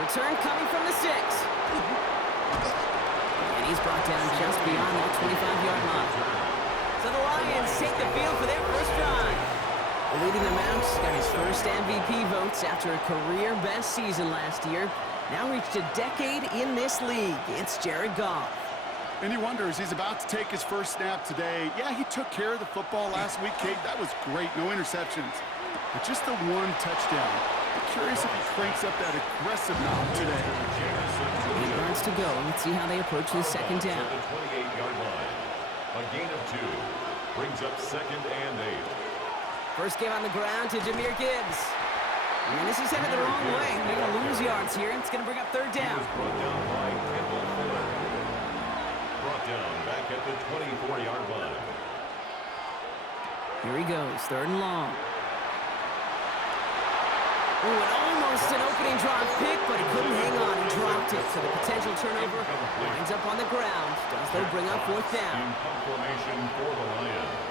Return coming from the 6. And he's brought down just beyond that 25-yard line. So the Lions take the field for their first drive. Leading them out, got his first MVP votes after a career-best season last year. Now reached a decade in this league. It's Jared Goff. And he wonders, he's about to take his first snap today. Yeah, he took care of the football last week, Kate. That was great. No interceptions. But just the one touchdown. I'm curious if he cranks up that aggressive knob today. 8 yards to go. Let's see how they approach the second down. The 28-yard line. A gain of 2. Brings up 2nd and 8. First game on the ground to Jahmyr Gibbs. And this is headed the wrong way. They're going to lose yards here, and it's going to bring up third down. He was brought down by Kendall Fuller. Brought down back at the 24-yard line. Here he goes, 3rd and long. Ooh, and almost an opening drop pick, but he couldn't hang on. He dropped it, so the potential turnover winds up on the ground. Does though bring up 4th down. In punt formation for the Lions.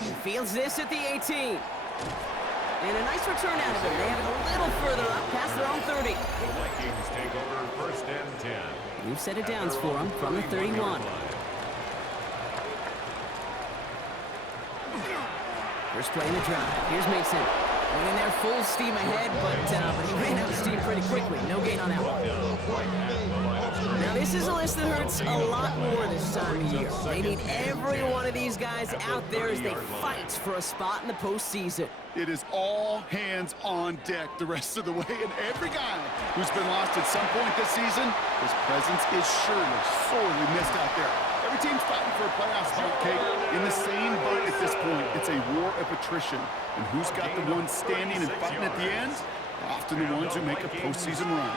He fields this at the 18. And a nice return out of him. They have it a little further up, past their own 30. The Vikings take over 1st and 10. New set of downs for him from the 31. First play in the drive. Here's Mason. Went in there full steam ahead, but he ran out of steam pretty quickly. No gain on that one. Now, this is a list that hurts a lot more this time of year. They need every one of these guys out there as they fight for a spot in the postseason. It is all hands on deck the rest of the way, and every guy who's been lost at some point this season, his presence is surely sorely missed out there. Every team's fighting for a playoff spot, Kate. In the same boat at this point, it's a war of attrition. And who's got the ones standing and fighting at the end? Often the ones who make a postseason run.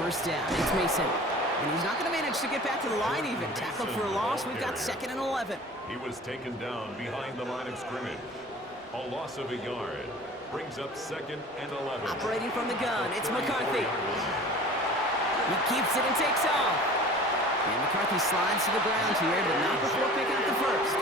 First down, it's Mason. And he's not going to manage to get back to the line even. Tackled for a loss, we've got 2nd and 11. He was taken down behind the line of scrimmage. A loss of a yard. Brings up 2nd and 11. Operating from the gun, it's McCarthy. He keeps it and takes off. And McCarthy slides to the ground here, but not before picking up the first.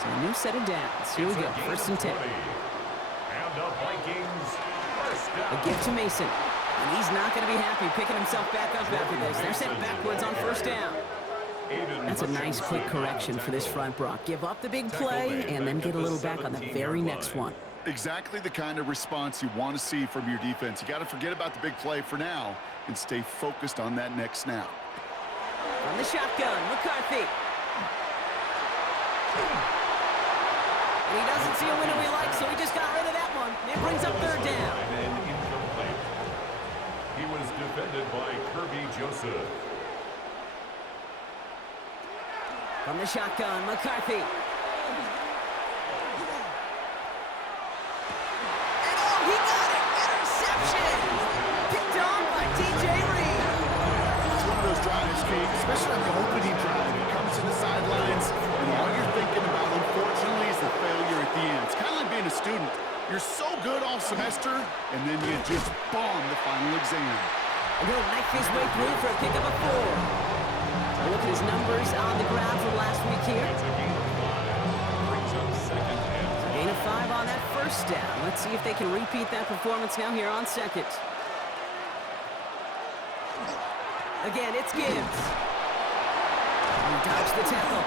So a new set of downs. Here we go, 1st and 10. And the Vikings first down. A gift to Mason. And he's not going to be happy picking himself back up after this. They're sent backwards on 1st down. That's a nice quick correction for this front, Brock. Give up the big play and then get a little back on the very next one. Exactly the kind of response you want to see from your defense. You got to forget about the big play for now and stay focused on that next snap. From the shotgun, McCarthy. And he doesn't see a window he likes, so he just got rid of that one. It brings up 3rd down. And incomplete. He was defended by Kirby Joseph. From the shotgun, McCarthy. And oh, he got it! Interception! Picked off by DJ Reed. It's one of those drives, Kate, especially on the opening drive. It comes to the sidelines, and all you're thinking about, unfortunately, is the failure at the end. It's kind of like being a student. You're so good all semester, and then you just bomb the final exam. And he'll knife his way through for a kick of a 4. Look at his numbers on the ground from last week here. It's a gain of 5. Brings up 2nd and 10. Gain of 5 on that first down. Let's see if they can repeat that performance now here on 2nd. Again, it's Gibbs. He dodged the tackle.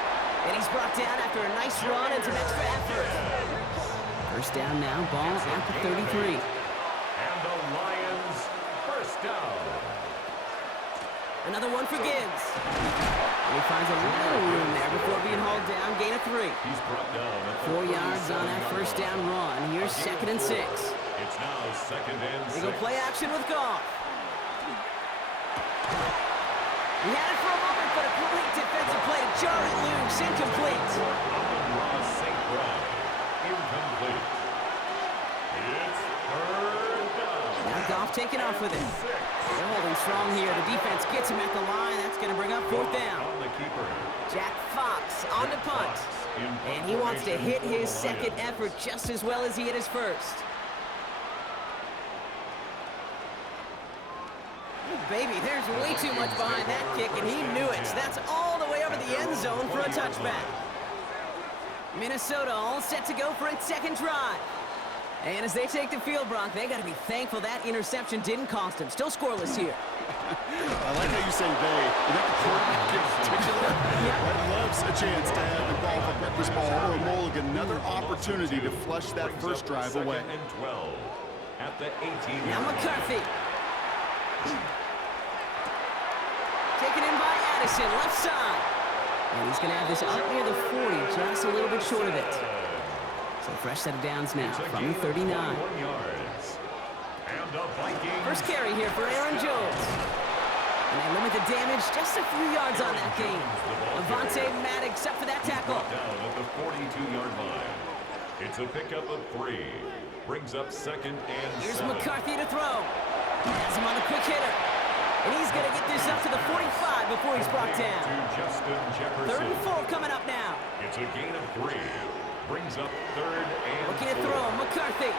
And he's brought down after a nice run and some extra effort. First down now, ball at the 33. And the Lions first down. Another one for Gibbs. And he finds a little room there before being hauled down. Gain of 3. He's brought down at 4 yards on that first down run. Here's 2nd and 6. It's now 2nd and 6. They go play action with Goff. He had it for a moment, but a complete defensive play to jar it loose. Incomplete. Ross St. Brown. Incomplete. It's 3rd down. Now Goff taking off with it. They're holding strong here. The defense gets him at the line. That's going to bring up 4th down. On the keeper. Jack Fox on the punt. And he wants to hit his 2nd effort just as well as he hit his first. Baby, there's way too much behind that kick, and he knew it. That's all the way over the end zone for a touchback. Minnesota all set to go for its second drive. And as they take the field, Brock, they got to be thankful that interception didn't cost them. Still scoreless here. I like how you say they. Is that the quarterback in particular? That loves a chance to have the ball for breakfast ball or a mulligan. Another opportunity to flush that first drive away. And 12 at the 18. Now McCarthy. Taken in by Addison, left side. And he's going to have this up near the 40, just a little bit short of it. So fresh set of downs now from the 39. First carry here for Aaron Jones. And they limit the damage just a few yards on that game. Avonte Maddox up for that tackle. Down at the 42-yard line. It's a pickup of 3. Brings up second and Here's 7. McCarthy to throw. Has him on a quick hitter. And he's going to get this up to the 45 before he's brought down. Third and 4 coming up now. It's a gain of 3. Brings up third and Looking to 4. throw, McCarthy. He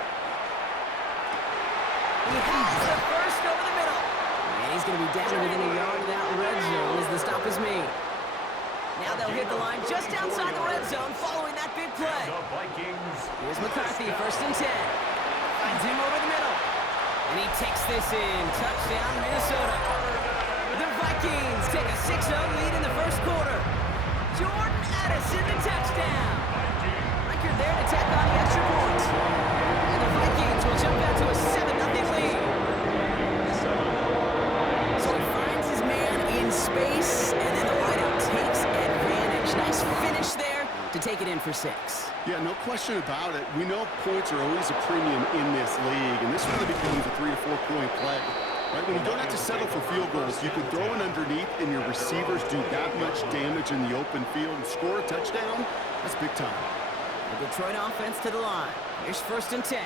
has the first over the middle. And he's going to be down within a yard of that red zone as the stop is made. Now they'll hit the line just outside the red zone following that big play. The Vikings. Here's McCarthy, first and 10. Finds him over the middle. And he takes this in. Touchdown, Minnesota. The Vikings take a 6-0 lead in the first quarter. Jordan Addison, the touchdown. Record there to tack on the extra point. And the Vikings will jump out to a 7-0 lead. So he finds his man in space, and then the wideout takes advantage. Nice finish there to take it in for 6. Yeah, no question about it. We know points are always a premium in this league, and this really becomes a 3 or 4 point play. Right? When you don't have to settle for field goals, you can throw it underneath, and your receivers do that much damage in the open field and score a touchdown. That's big time. The Detroit offense to the line. Here's first and 10.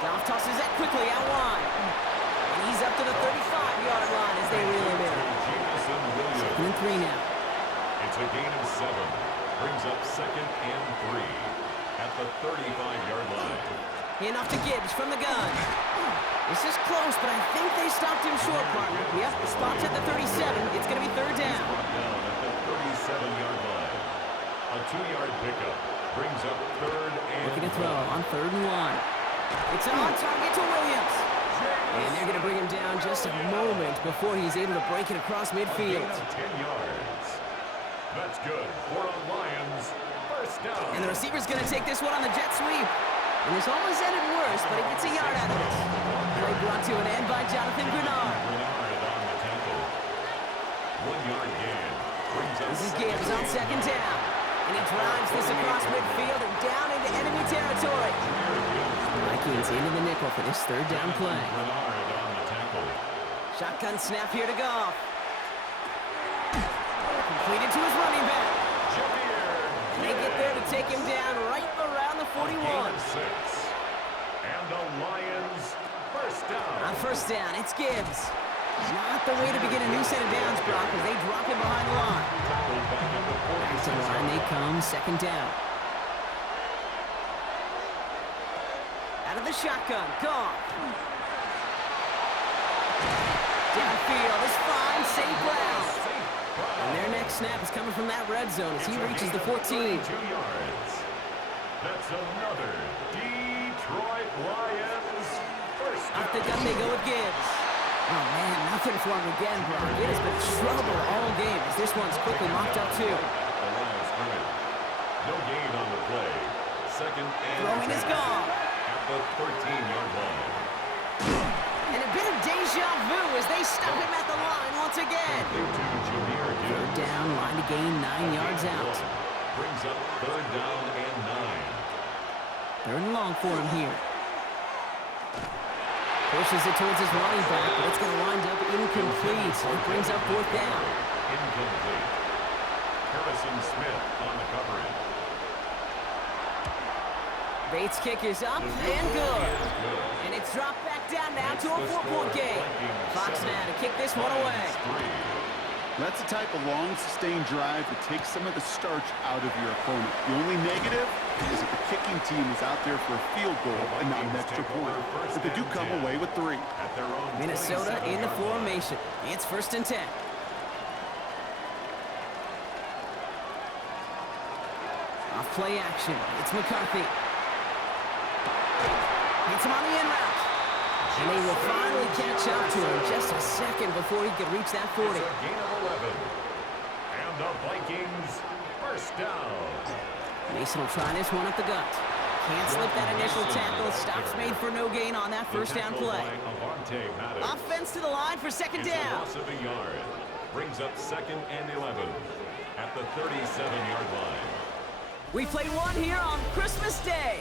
Goff tosses that quickly out wide. And he's up to the 35-yard line as they reel him in. Second and 3 now. It's a gain of 7. Brings up second and 3 at the 35-yard line. Hand off to Gibbs from the gun. This is close, but I think they stopped him short, partner. Yep, the spot's at the 37. It's going to be third down. Down at the 37-yard line. A 2-yard pickup brings up third and Looking to throw on third and 1. It's on target to Williams. And they're going to bring him down just a moment before he's able to break it across midfield. 10 yards. That's good for a Lions first down. And the receiver's going to take this one on the jet sweep. And this almost ended worse, but he gets a yard out of it. Play brought to an end by Jonathan Grenard. Grenard on the tackle. 1-yard gain. Brings up This is Gibbs on second down. And he drives this across midfield and down into enemy territory. Vikings into the nickel for this third down play. Grenard on the tackle. Shotgun snap here to Goff. Completed to his running back. And they get there to take him down right around the 41. And the Lions first down. On first down, it's Gibbs. Not the way to begin a new set of downs, Brock, as they drop him behind the line. Back to the line they come, second down. Out of the shotgun, Goff. Downfield is fine, safe ground. And their next snap is coming from that red zone as he reaches the 14. 2 yards. That's another Detroit Lions first down. Off the gun they go with Gibbs. Oh man, nothing for him again, Brock. It has been trouble all game as this one's quickly mopped up too. The line of scrimmage. No gain on the play. Second and Throwing is gone. at the 13-yard line. And a bit of deja vu as they stop him at the line once again. Third down, line to gain 9 yards out. Brings up third down and 9. Third and long for him here. Pushes it towards his running back, but it's going to wind up incomplete. So it brings up fourth down. Incomplete. Harrison Smith on the coverage. Bates' kick is up and good. And it's dropped back down now to a 4-point game. Fox now to kick this one away. That's the type of long, sustained drive that takes some of the starch out of your opponent. The only negative is that the kicking team is out there for a field goal and not an extra point. But they do come away with 3. Minnesota in the formation. It's first and 10. play action. It's McCarthy. Hits him on the in route. And they will finally catch up to him just a second before he could reach that 40. It's a gain of 11. And the Vikings first down. Mason will try this one up the gut. Can't slip that initial tackle. Stops made for no gain on that first down play. Offense to the line for second down. It's a loss of a yard. Brings up second and 11 at the 37-yard line. We played one here on Christmas Day.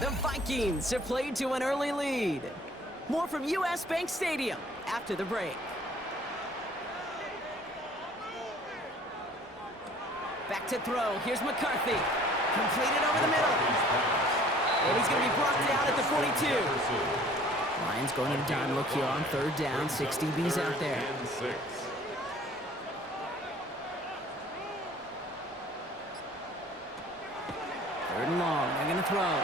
The Vikings have played to an early lead. More from U.S. Bank Stadium after the break. Back to throw. Here's McCarthy. Completed over the middle. And he's going to be brought down at the 42. Lions going to the dime look here on third down. 6 DBs out there. Third and long. They're going to throw.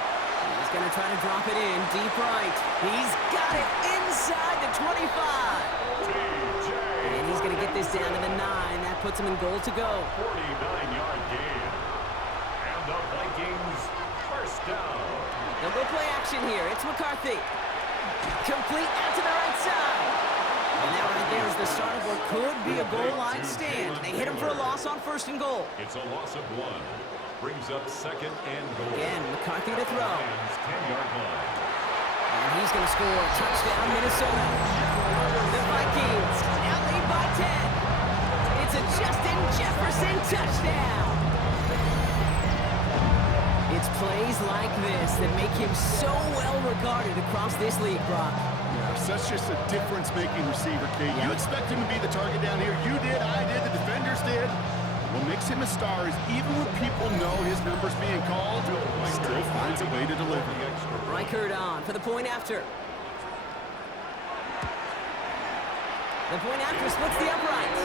He's going to try to drop it in. Deep right. He's got it inside the 25. And he's going to get this down to the 9. That puts him in goal to go. 49-yard gain. And the Vikings first down. They'll go play action here. It's McCarthy. Complete out to the right side. And that right there is the start of what could be a goal line stand. They hit him for a loss on first and goal. It's a loss of 1. Brings up second and goal. Again, McCarthy to throw. 10-yard line. And he's going to score. Touchdown, Minnesota. The Vikings now lead by 10. It's a Justin Jefferson touchdown. It's plays like this that make him so well regarded across this league, Brock. Yeah, such just a difference-making receiver, Kate. You expect him to be the target down here. You did, I did, the defenders did. What makes him a star is even when people know his number's being called, he still finds a way to deliver. Reichert on for the point after. The point after splits the uprights.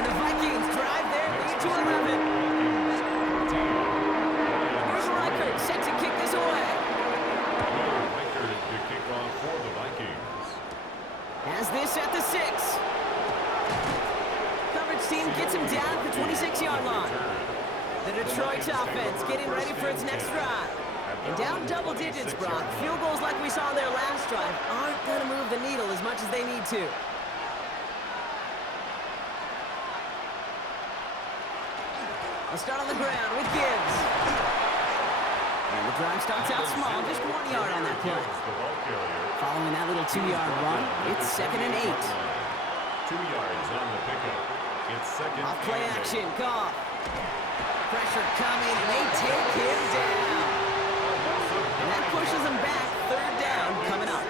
And the Vikings drive their lead to 11. Here's Reichert set to kick this away. Reichert to kick off for the Vikings. Has this at the 6. Team gets him down at the 26-yard line. The Detroit offense getting ready for its next drive. And down double digits, Brock. Field goals like we saw their last drive aren't going to move the needle as much as they need to. I'll start on the ground with Gibbs. And the drive starts out small, just 1 yard on that play. Following that little 2-yard run, it's second and 8. 2 yards on the pickup. It's second. Off play action, Goff. Pressure coming, and they take him down. And that pushes him back. Third down coming up.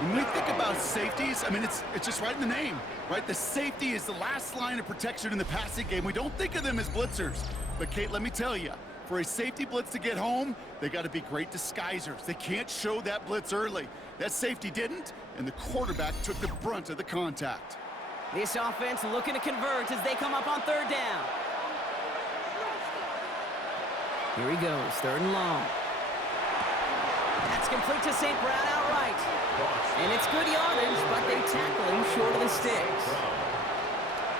When we think about safeties, I mean, it's just right in the name, right? The safety is the last line of protection in the passing game. We don't think of them as blitzers. But, Kate, let me tell you, for a safety blitz to get home, they got to be great disguisers. They can't show that blitz early. That safety didn't, and the quarterback took the brunt of the contact. This offense looking to convert as they come up on third down. Here he goes, third and long. That's complete to St. Brown outright. And it's good yardage, but they tackle him short of the sticks.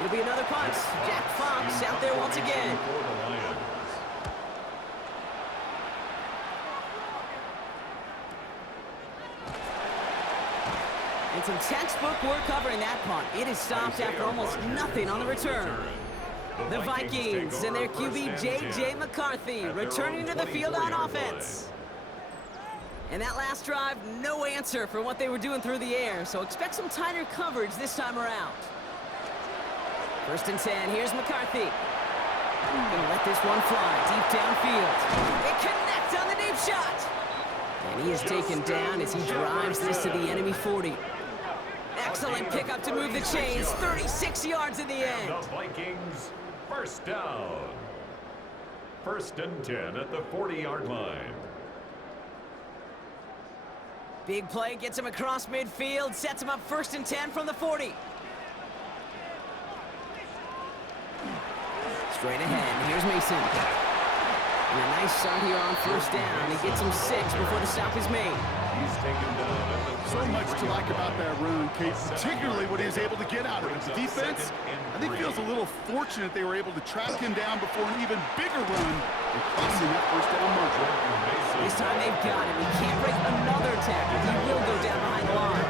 It'll be another punt. Jack Fox out there once again. And some textbook work covering that punt. It is stopped after almost nothing on the return. The Vikings and their QB J.J. McCarthy returning to the field on offense. And that last drive, no answer for what they were doing through the air, so expect some tighter coverage this time around. First and 10, here's McCarthy. Gonna let this one fly deep downfield. They connect on the deep shot. And he is taken down as he drives this to the enemy 40. Excellent pickup to move the chains. 36 yards in the end. The Vikings first down. First and 10 at the 40-yard line. Big play gets him across midfield. Sets him up first and 10 from the 40. Straight ahead. Here's Mason. And a nice start here on first down. He gets him 6 before the stop is made. He's taken down at the So much to like about that run, Kate, particularly what he was able to get out of it. The defense, I think, feels a little fortunate they were able to track him down before an even bigger run and crossing that first down marker. This time they've got him. He can't break another tackle. He will go down behind the line.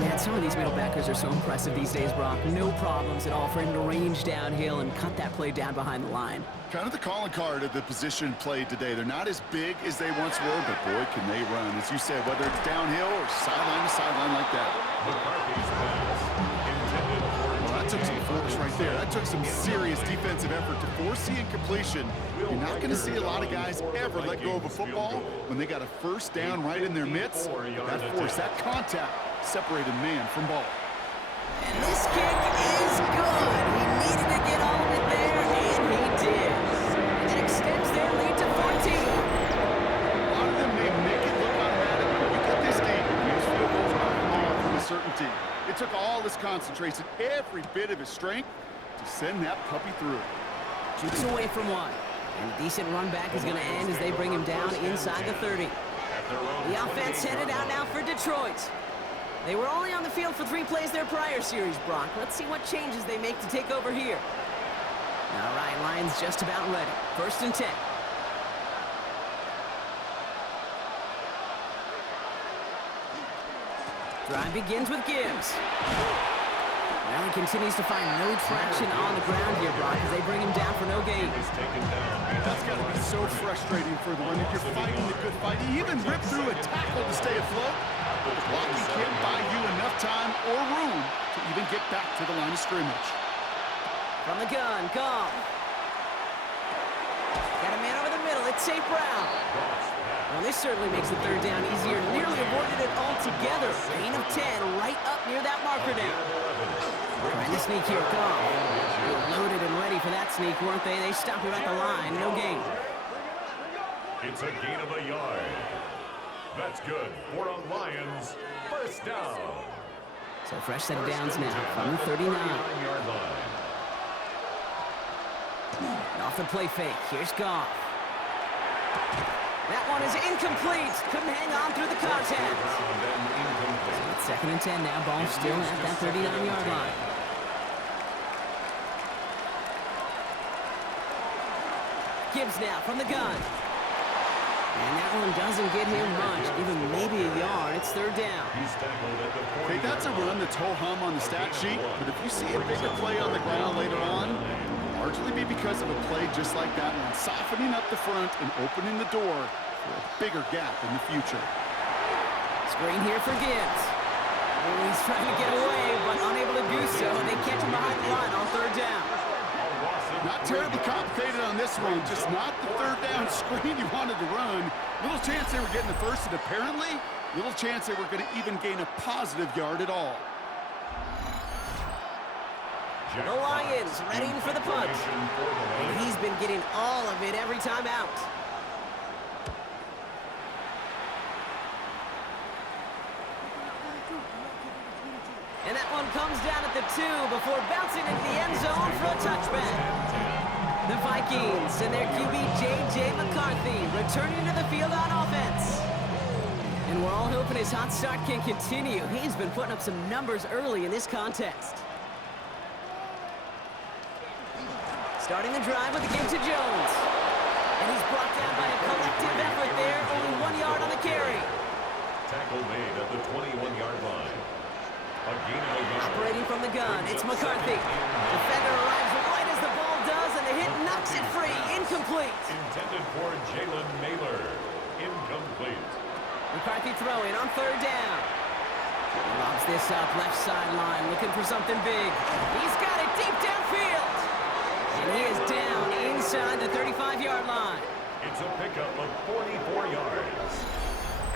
Man, some of these middle backers are so impressive these days, Brock. No problems at all for him to range downhill and cut that play down behind the line. Kind of the calling card of the position played today. They're not as big as they once were, but boy, can they run. As you said, whether it's downhill or sideline to sideline like that. McCarthy's pass intended for Well, that took some force right there. That took some serious defensive effort to force the incompletion. You're not going to see a lot of guys ever let go of a football when they got a first down right in their midst. That force, that contact separated man from ball. And this kick is good. He needed to get all of it there, and he did. And that extends their lead to 14. A lot of them may make it look automatic, but we got this game. These field goals are far from a certainty. It took all his concentration, every bit of his strength, to send that puppy through. Keeps away from one. And a decent run back is going to end as they bring him down inside the 30. The offense headed out now for Detroit. They were only on the field for 3 plays their prior series, Brock. Let's see what changes they make to take over here. All right, Lions just about ready. 1st and 10. Drive begins with Gibbs. Well, he continues to find no traction on the ground here, Brock, as they bring him down for no gain. is taken down. That's got to be so frustrating for the one that you're fighting the good fight. He even ripped through a tackle to stay afloat. But the blocking can't buy you enough time or room to even get back to the line of scrimmage. From the gun, Goff. Got a man over the middle. It's St. Brown. Well, this certainly makes the 3rd down easier. Nearly avoided it altogether. Gain of 10 right up near that marker now. Trying to sneak here, Goff. They were loaded and ready for that sneak, weren't they? They stopped him at the line. No gain. It's a gain of a yard. That's good for a Lions first down. So fresh set of downs now from the 39. 39-yard line. Off the play fake. Here's Goff. That one is incomplete. Couldn't hang on through the contact. And then incomplete. It's 2nd and 10 now. Ball still at that 39-yard line. Gibbs now from the gun. And that one doesn't get him much, even maybe a yard. It's 3rd down. He's tackled at the 40. Hey, that's a run that's ho-hum on the stat sheet, but if you see a bigger play on the ground later on, it'll largely be because of a play just like that one, softening up the front and opening the door for a bigger gap in the future. Screen here for Gibbs. Oh, he's trying to get away, but unable to do so. They catch him behind the line on 3rd down. Not terribly complicated on this one, just not the 3rd down screen you wanted to run. Little chance they were getting the first, and apparently, little chance they were going to even gain a positive yard at all. The Lions ready for the punt. And he's been getting all of it every time out. And that one comes down at the 2 before bouncing into the end zone for a touchback. The Vikings and their QB J.J. McCarthy returning to the field on offense. And we're all hoping his hot start can continue. He's been putting up some numbers early in this contest. Starting the drive with the give to Jones. And he's brought down by a collective effort there. Only 1 yard on the carry. Tackle made at the 21-yard line. A gain of a yard. Operating from the gun, it's McCarthy. Defender arrives right as the ball does, and the hit knocks it free. Incomplete. Intended for Jalen Naylor. Incomplete. McCarthy throwing on 3rd down. Lobs this up, left sideline, looking for something big. He's got it deep downfield. And he is down inside the 35-yard line. It's a pickup of 44 yards.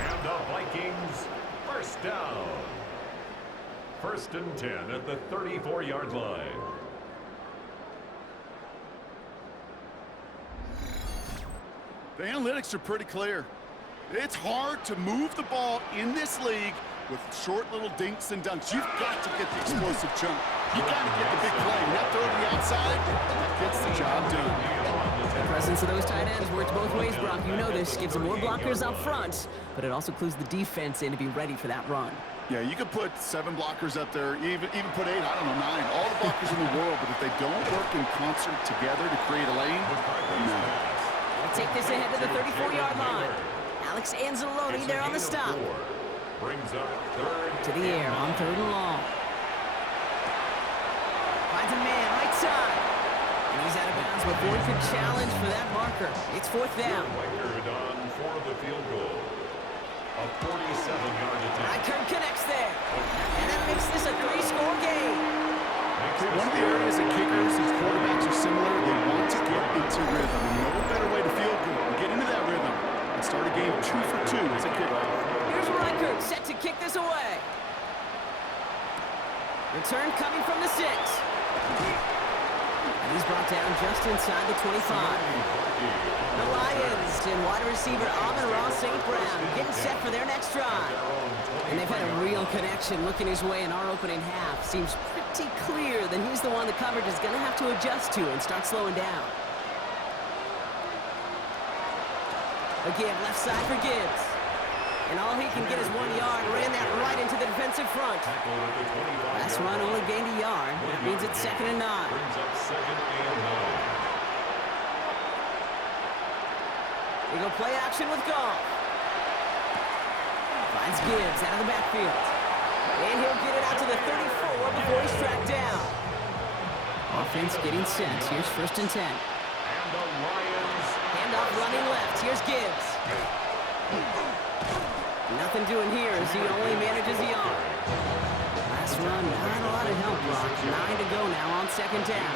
And the Vikings first down. 1st and 10 at the 34-yard line. The analytics are pretty clear. It's hard to move the ball in this league with short little dinks and dunks. You've got to get the explosive chunk. You've got to get the big play. And that throw to the outside, that gets the job done. The presence of those tight ends works both ways, Brock. You know this. Gives them more blockers up front, but it also clues the defense in to be ready for that run. Yeah, you could put 7 blockers up there, even put 8, I don't know, 9. All the blockers in the world, but if they don't work in concert together to create a lane, no. They'll take this ahead to the 34-yard line. Alex Anzalone there on the stop. Brings up third. To the air on 3rd and long. Finds a man right side. And he's out of bounds before he could challenge for that marker. It's 4th down. Record on for the field goal. A 47-yard attempt. Reichert connects there. And that makes this a 3-score game. One of the areas that kickers and quarterbacks are similar, they want to get into rhythm. And no better way to field goal and get into that rhythm and start a game 2 for 2 as a kicker. Here's Reichert set to kick this away. Return coming from the 6. And he's brought down just inside the 25. The Lions and wide receiver Amon-Ra St. Brown getting set for their next drive. And they've had a real connection looking his way in our opening half. Seems pretty clear that he's the one the coverage is going to have to adjust to and start slowing down. Again, left side for Gibbs. And all he can get is 1 yard. Ran that right into the defensive front. Last run only gained a yard. That means it's 2nd and 9. Brings up 2nd and 9. They go play action with Goff. Finds Gibbs out of the backfield. And he'll get it out to the 34 before he's tracked down. Offense getting set. Here's 1st and 10. And the Lions. Handoff running left. Here's Gibbs. Nothing doing here as he only manages a yard. Last run, not a lot of help, Brock. 9 to go now on 2nd down.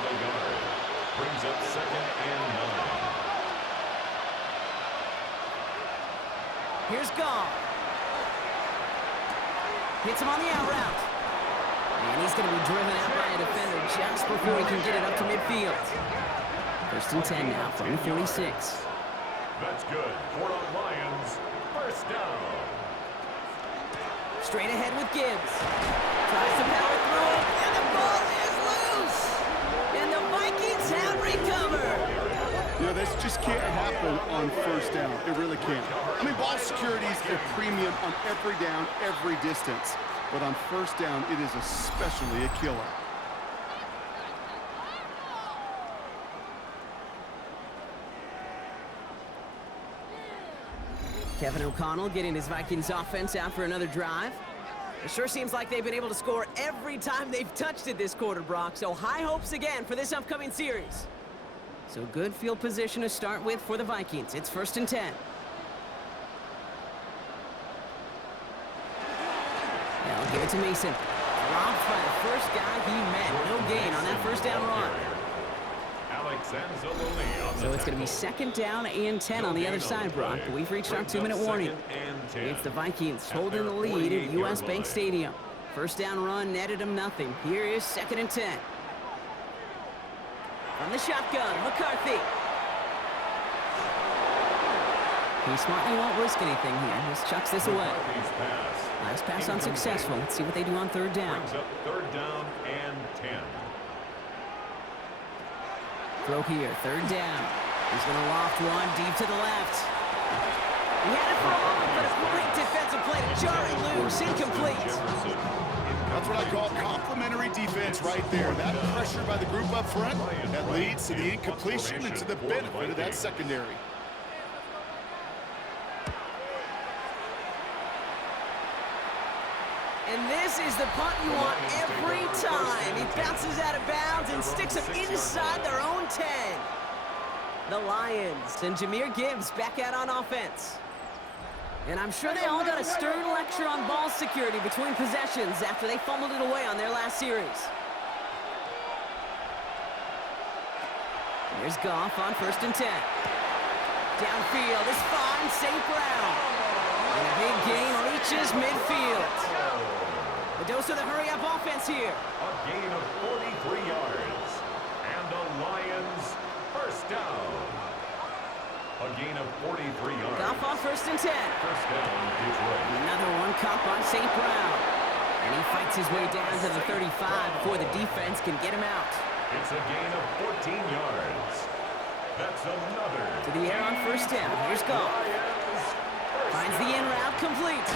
Brings up 2nd and 9. Here's Goff. Hits him on the out route. And he's going to be driven out by a defender just before he can get it up to midfield. 1st and 10 now from the 46. That's good for the Lions. 1st down. Straight ahead with Gibbs. Tries to power through it, and the ball is loose. And the Vikings have recovered. You know, this just can't happen on 1st down. It really can't. I mean, ball security is a premium on every down, every distance. But on 1st down, it is especially a killer. Kevin O'Connell getting his Vikings offense out for another drive. It sure seems like they've been able to score every time they've touched it this quarter, Brock. So high hopes again for this upcoming series. So good field position to start with for the Vikings. It's 1st and 10. They'll give it to Mason. Dropped by the first guy he met. No gain on that 1st down run. So it's going to be 2nd down and 10 on the other side, Brock. But we've reached our 2-minute warning. It's the Vikings holding the lead at U.S. Bank Stadium. 1st down run netted him nothing. Here is 2nd and 10. From the shotgun, McCarthy. He smartly won't risk anything here. Just chucks this away. Last pass unsuccessful. Let's see what they do on 3rd down. Brings up 3rd down and 10. Throw here, 3rd down. He's going to loft one deep to the left. He had it for a moment, but a great defensive play to jar it loose. Incomplete. That's what I call complimentary defense right there. That pressure by the group up front, that leads to the incompletion and to the benefit of that secondary. And this is the punt you want every time. He bounces out of bounds and sticks them inside their own 10. The Lions and Jahmyr Gibbs back out on offense. And I'm sure they all got a stern lecture on ball security between possessions after they fumbled it away on their last series. Here's Goff on 1st and 10. Downfield is fine, St. Brown. And a big gain reaches midfield. A dose of the hurry-up offense here. A gain of 43 yards. And the Lions 1st down. A gain of 43 yards. Goff on 1st and 10. 1st down, Detroit. Another one caught by St. Brown. And he fights his way down to the 35 before the defense can get him out. It's a gain of 14 yards. That's another. To the air on first down. Here's Goff. Lions. Finds the in route complete.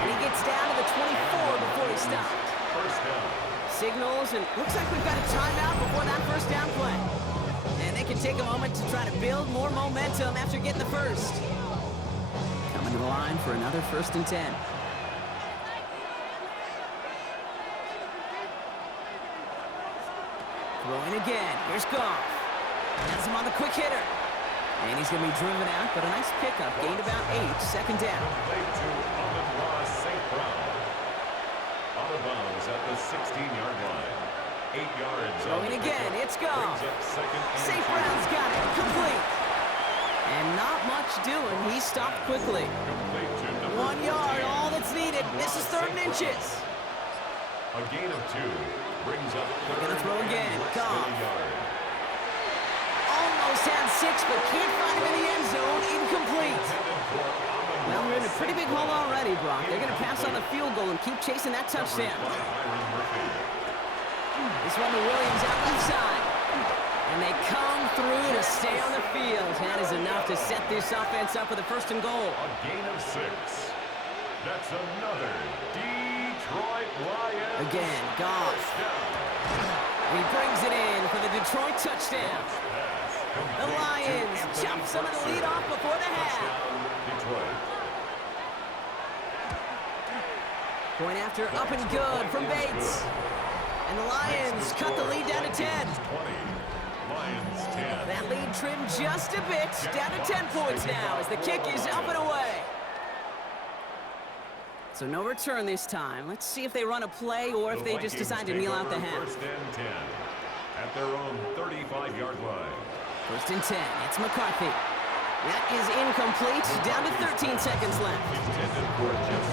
And he gets down to the 24 before he stopped. First down. Signals, and looks like we've got a timeout before that first down play. And they can take a moment to try to build more momentum after getting the first. Coming to the line for another 1st and 10. Throwing again. Here's Goff. Has him on the quick hitter. And he's going to be driven out, but a nice pickup. Gained about 8, 2nd down. Complete to Amon-Ra St. Brown. Out of bounds at the 16-yard line. 8 yards. Throwing again. It's Goff. St. St. Brown's got it. Complete. And not much doing. He stopped quickly. 1 yard, all that's needed. This is 3rd and inches. A gain of 2 brings up They're going to throw again. Goff. Goff. Almost had 6, but can't find him in the end zone. Incomplete. Well, we're in a pretty big hole already, Brock. They're going to pass on the field goal and keep chasing that touchdown. This one to Williams out left side. And they come through to stay on the field. That is enough to set this offense up with a 1st and goal. A gain of 6. That's another Detroit Lions. Again, Goff. He brings it in for the Detroit touchdown. The Lions chop some of the lead off before the half. Detroit. Point after up and good from Bates. And the Lions cut the lead down to 10. 20. Lions 10. That lead trimmed just a bit, down to 10 points now as the kick is up and away. So no return this time. Let's see if they run a play or if they just decide to kneel out the half. 1st and 10 at their own 35-yard line. 1st and 10. It's McCarthy. That is incomplete. Down to 13 seconds left.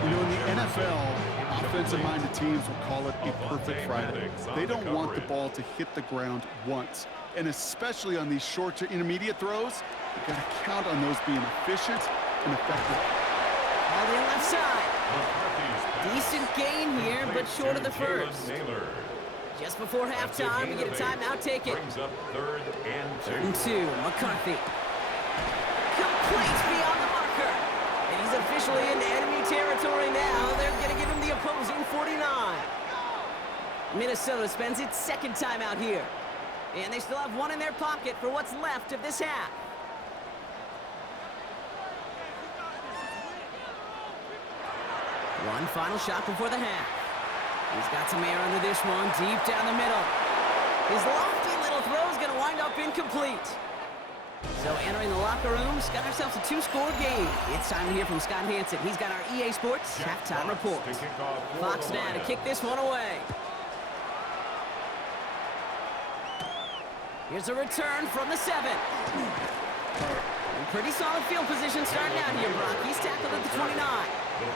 You know, in the NFL, offensive-minded teams will call it a perfect Friday. They don't want the ball to hit the ground once. And especially on these short to intermediate throws, you've got to count on those being efficient and effective. All the left side. Decent gain here, but short of the first. Just before halftime, we get a timeout, take it. Brings up 3rd and 3rd and 2, McCarthy. Complete beyond the marker. And he's officially in enemy territory now. They're going to give him the opposing 49. Minnesota spends its 2nd timeout here. And they still have 1 in their pocket for what's left of this half. One final shot before the half. He's got some air under this one, deep down the middle. His lofty little throw is going to wind up incomplete. So entering the locker room, got ourselves a 2-score game. It's time to hear from Scott Hansen. He's got our EA Sports halftime report. Fox now to kick this one away. Here's a return from the 7. Pretty solid field position starting out here, Brock. He's tackled at the 29. The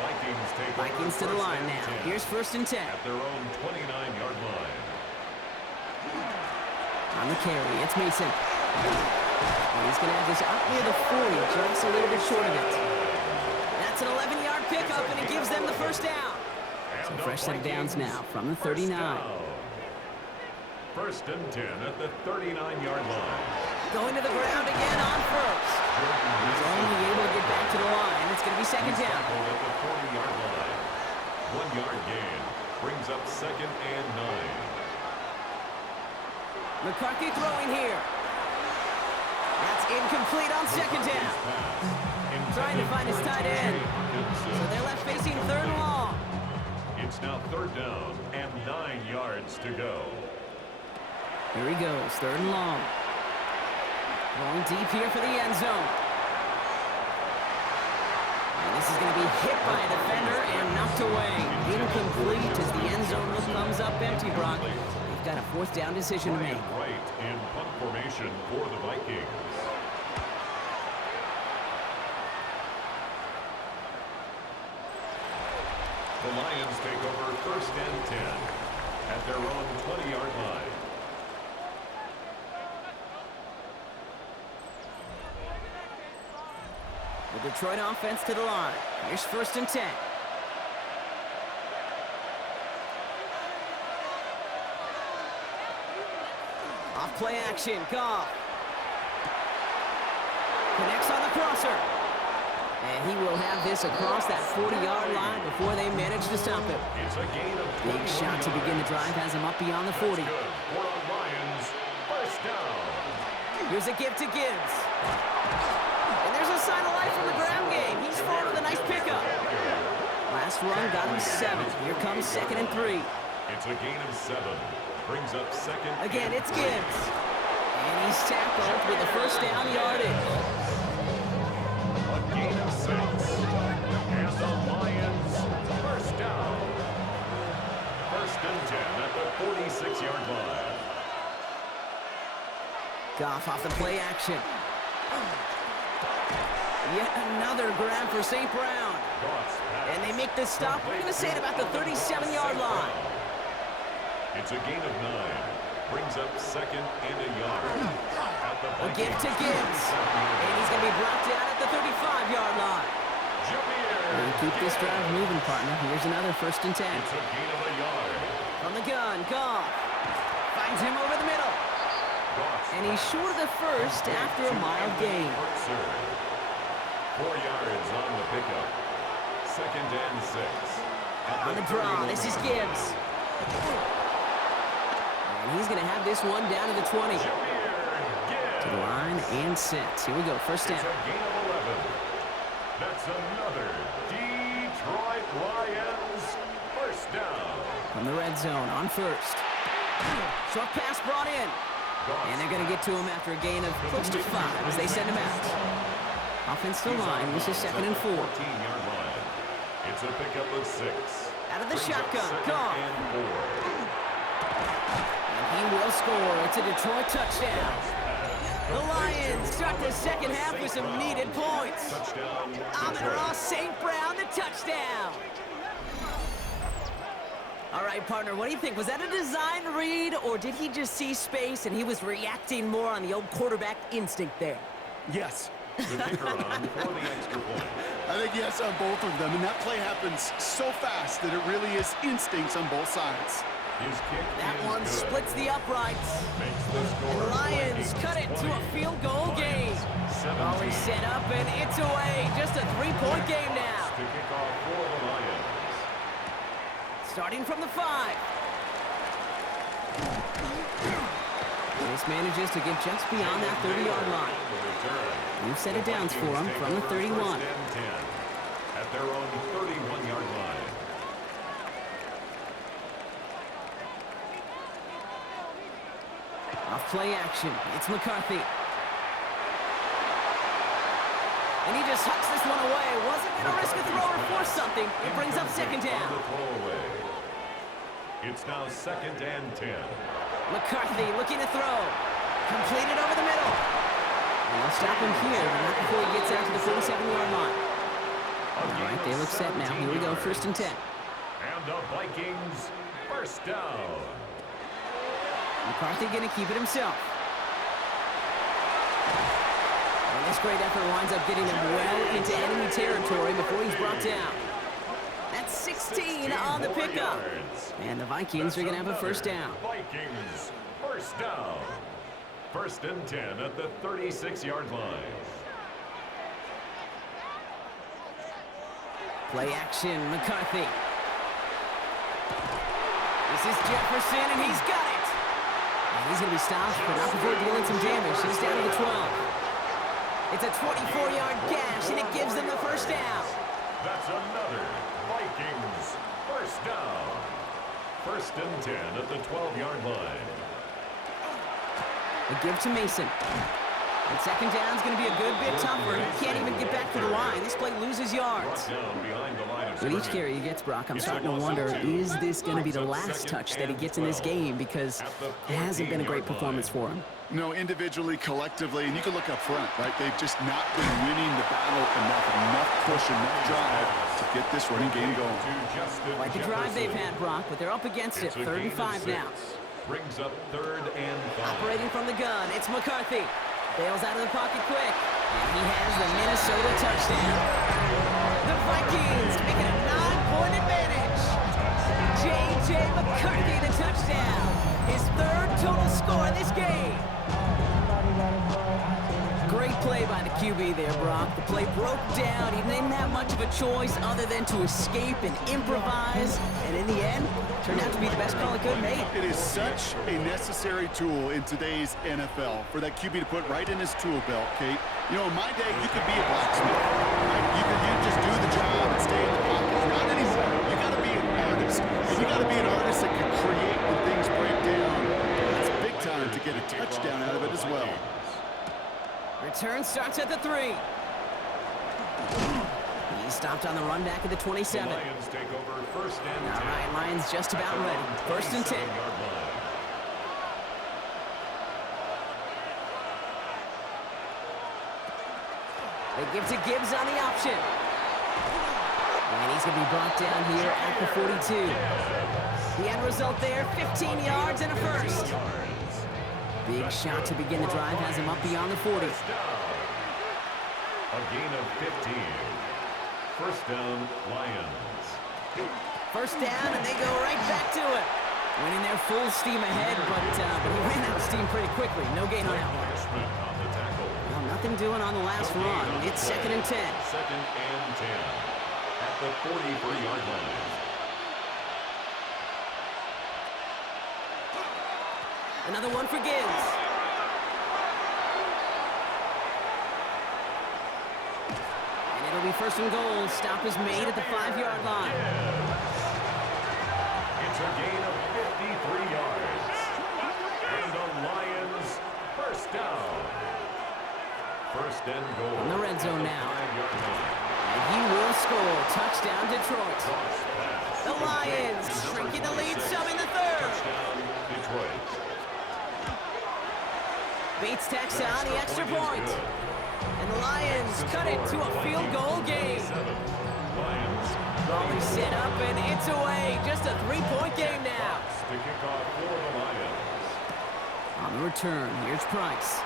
Vikings to the line now. Here's 1st and 10. At their own 29-yard line. On the carry, it's Mason. And he's going to have this up near the 40, just a little bit short of it. That's an 11-yard pickup, and it gives them the 1st down. So fresh set of downs now from the 39. 1st and 10 at the 39-yard line. Going to the ground again on 1st. He's only able to get back to the line. It's going to be 2nd down. At the 40-yard line. 1-yard gain brings up 2nd and 9. McCarthy throwing here. That's incomplete on 2nd down. Trying to find his tight end. So they're left facing 3rd and long. It's now 3rd down and 9 yards to go. Here he goes, 3rd and long. Going deep here for the end zone. And this is going to be hit by a defender and knocked away. Incomplete as the end zone look comes up empty, Brock. They've got a 4th down decision to make. Right in punt formation for the Vikings. The Lions take over 1st and 10 at their own 20-yard line. The Detroit offense to the line. Here's 1st and 10. Off play action, Goff. Connects on the crosser. And he will have this across that 40-yard line before they manage to stop him. It's a gain of Big shot to begin the drive has him up beyond the 40. good for the Lions. First down. Here's a give to Gibbs. And there's a sign of life from the ground game. He's forward with a nice pickup. Last run got him 7. Here comes 2nd and 3. It's a gain of 7. Brings up second. Again, it's Gibbs. And he's tackled with the first down yardage. A gain of 6. And the Lions first down. First and 10 at the 46-yard line. Goff off the play action. Yet another grab for St. Brown. And they make this stop. We're going to say it about the 37-yard line. It's a gain of 9. Brings up second and a yard. A give to Gibbs. And he's going to be brought down at the 35-yard line. And keep this drive moving, partner. Here's another first and 10. It's a gain of a yard. From the gun, Goff finds him over the middle. And he's short of the first after a mild gain. 4 yards on the pickup. Second and 6. On the draw, this is Gibbs. And he's going to have this one down to the 20. To the line and set. Here we go, first down. It's a gain of 11. That's another Detroit Lions first down. From the red zone on first. Short pass brought in. And they're going to get to him after a gain of close to 5 as they send him out. Offensive line, this is 2nd and 4. 14-yard line. It's a pickup of 6. Out of the Brings up shotgun, second Goff. and 4. And he will score. It's a Detroit touchdown. The Lions start the second half with some needed points. Touchdown. Amon-Ra St. Brown, the touchdown. All right, partner, what do you think? Was that a design read, or did he just see space and he was reacting more on the old quarterback instinct there? Yes. The kicker on for the extra point. I think yes on both of them, and that play happens so fast that it really is instincts on both sides. His kick That is one good. splits the uprights. Makes the score. And the Lions cut it to a field goal game. Always set up, and it's away. Just a 3-point game now. To kick off for the Lions. Starting from the 5. This manages to get just beyond that 30-yard line. New set of downs for him from the 31. First and 10 at their own 31-yard line. Off play action. It's McCarthy. And he just hucks this one away. Wasn't going to risk a throw or force something. It brings up second down. On the throwaway. It's now second and 10. McCarthy looking to throw. Completed over the middle. And they'll stop him here, but not before he gets out to the 47-yard line. All right, they look set now. Here we go, first and 10. And the Vikings first down. McCarthy going to keep it himself. And this great effort winds up getting him well into enemy territory before he's brought down. That's 16 on the pickup. And the Vikings are going to have a first down. Vikings first down. First and 10 at the 36-yard line. Play action, McCarthy. This is Jefferson, and he's got it. And he's going to be stopped, but not before dealing some damage. He's down to the 12. It's a 24-yard gash, and it gives them the first down. That's another Vikings first down. First and 10 at the 12-yard line. A give to Mason. And second down's going to be a good bit tougher. He can't even get back to the line. This play loses yards. Down behind the line of With each scrimmage. carry he gets, Brock, I'm starting to wonder, is this going to be the last touch that he gets in this game? Because it hasn't been a great performance for him. No, individually, collectively, and you can look up front, right? They've just not been winning the battle enough push, enough drive to get this running game going. Quite the drive they've had, Brock, but they're up against it. 3rd and 5 now. Brings up 3rd and 5. Operating from the gun, it's McCarthy. Bails out of the pocket quick. And he has the Minnesota touchdown. The Vikings making a 9-point advantage. J.J. McCarthy, the touchdown. His 3rd total score in this game. Great play by the QB there, Brock. The play broke down. He didn't have much of a choice other than to escape and improvise. And in the end, turned out to be the best call he could have made. It is such a necessary tool in today's NFL for that QB to put right in his tool belt, Kate. You know, in my day, you could be a blacksmith. Right? You could just do the job and stay in the pocket. Not anymore. You got to be an artist. And you got to be an artist that can create when things break down. It's big time to get a touchdown out of it as well. Return starts at the 3. He stopped on the run back at the 27. The Lions take over first and 10. All right, Lions just about ready. First and 10. They give to Gibbs on the option. And he's going to be brought down here at the 42. The end result there, 15 yards and a first. Big shot to begin the drive has him up beyond the 40. A gain of 15. First down, Lions. First down, and they go right back to it. Winning their full steam ahead, but he ran out of steam pretty quickly. No gain on that one. On the tackle. Well, nothing doing on the last run. It's second and 10. Second and 10. At the 43-yard line. Another one for Gibbs. And it'll be first and goal. Stop is made at the 5-yard line. It's a gain of 53 yards. And the Lions first down. First and goal. In the red zone now. 5-yard line. And he will score. Touchdown, Detroit. The Lions shrinking the lead some in the third. Touchdown, Detroit. Bates tacks on the extra point. And the Lions cut it to a field goal game. Raleigh set up and it's away. Just a 3-point game now. To kick off for the Lions. On the return, here's Price.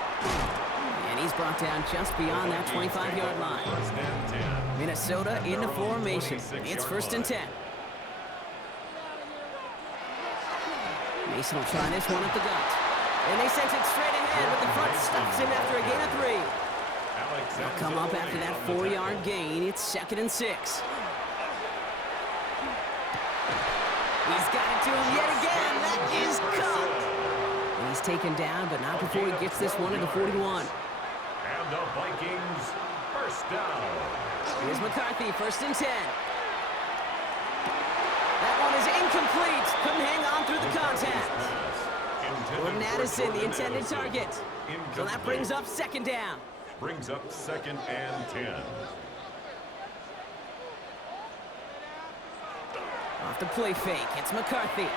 And he's brought down just beyond that 25-yard line. First and 10. Minnesota into formation. It's first and 10. Mason will try this one at the gut. And they sent it straight ahead, but the front stops him after a gain of 3. They'll come up after that 4-yard gain. It's second and 6. He's got it to him yet again. That is caught. And he's taken down, but not before he gets this one to the 41. And the Vikings first down. Here's McCarthy, first and 10. That one is incomplete. Couldn't hang on through the contact. Gordon Addison, the intended target. So that brings up second down. Brings up second and 10. Off the play fake, it's McCarthy.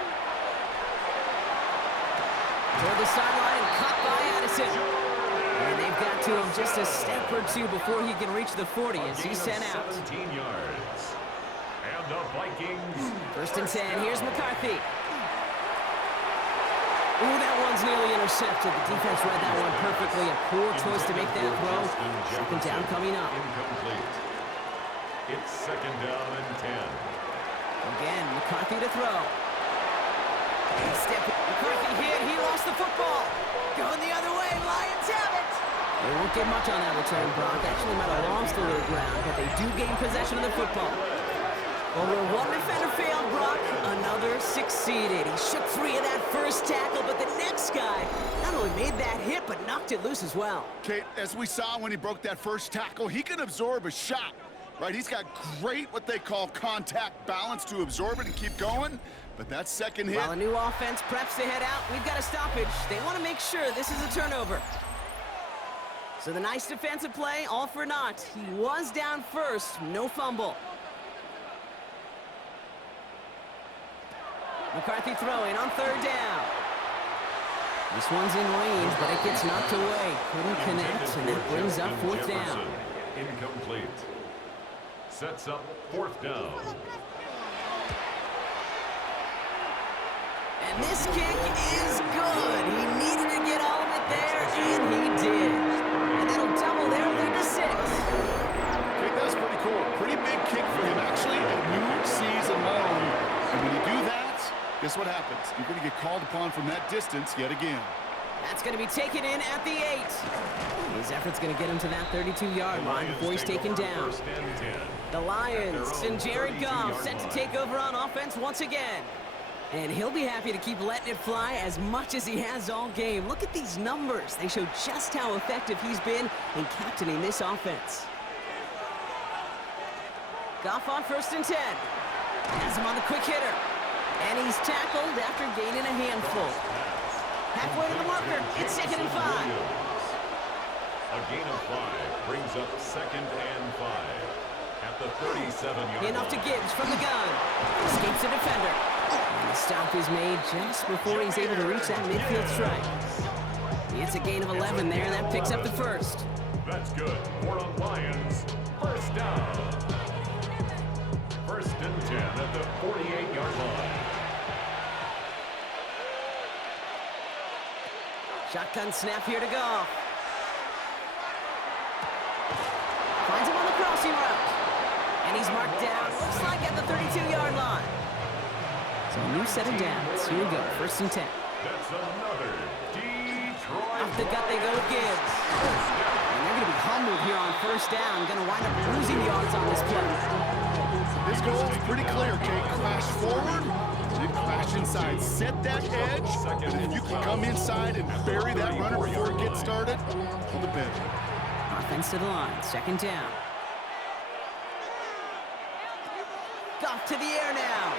Toward the sideline and caught by Addison. And they've got to him just a step or two before he can reach the 40 as he's sent out. 17 yards. And the Vikings. First and 10, here's McCarthy. Ooh, that one's nearly intercepted. The defense read that one perfectly. A poor choice to make that throw. Second down coming up. Incomplete. It's second down and 10. Again, McCarthy to throw. McCarthy hit. He lost the football. Going the other way. Lions have it. They won't get much on that return, Brock. Actually might have lost a little ground, but they do gain possession of the football. Well, where one defender failed, Brock, another succeeded. He shook free of that first tackle, but the next guy not only made that hit, but knocked it loose as well. Kate, as we saw when he broke that first tackle, he can absorb a shot, right? He's got great, what they call contact balance to absorb it and keep going, but that second hit... While the new offense preps to head out, we've got a stoppage. They want to make sure this is a turnover. So the nice defensive play, all for naught. He was down first, no fumble. McCarthy throwing on third down. This one's in range, but it gets knocked away. Couldn't connect, and that brings up fourth down. Incomplete. Sets up fourth down. And this kick is good. He needed to get all of it there, and he did. And that'll double their lead to 6. Okay, that's pretty cool. Pretty big kick for him, actually, a new season long. And when you do that, guess what happens? You're going to get called upon from that distance yet again. That's going to be taken in at the 8. His effort's going to get him to that 32-yard line before he's taken down. The Lions and Jared Goff set to take over on offense once again. And he'll be happy to keep letting it fly as much as he has all game. Look at these numbers. They show just how effective he's been in captaining this offense. Goff on 1st and 10. Has him on the quick hitter. And he's tackled after gaining a handful. Halfway to the marker, it's 2nd and 5. A gain of 5 brings up 2nd and 5 at the 37-yard line. Enough to Gibbs from the gun. Escapes the defender. And the stop is made just before he's able to reach that midfield strike. It's a gain of 11 there. That picks up the 1st. That's good for the Lions. 1st down. 1st and 10 at the 48-yard line. Shotgun snap here to Goff. Finds him on the crossing route. And he's marked down, looks like at the 32-yard line. So a new set of downs. Here we go, 1st and 10. That's another Detroit. Off the gut they go with Gibbs. And they're going to be humbled here on 1st down. Going to wind up losing yards on this play. This goal is pretty clear, Kate. Crash forward, then crash inside. Set that edge, and if you can come inside and bury that runner before it gets started, all the better. Offense to the line, 2nd down. Goff to the air now.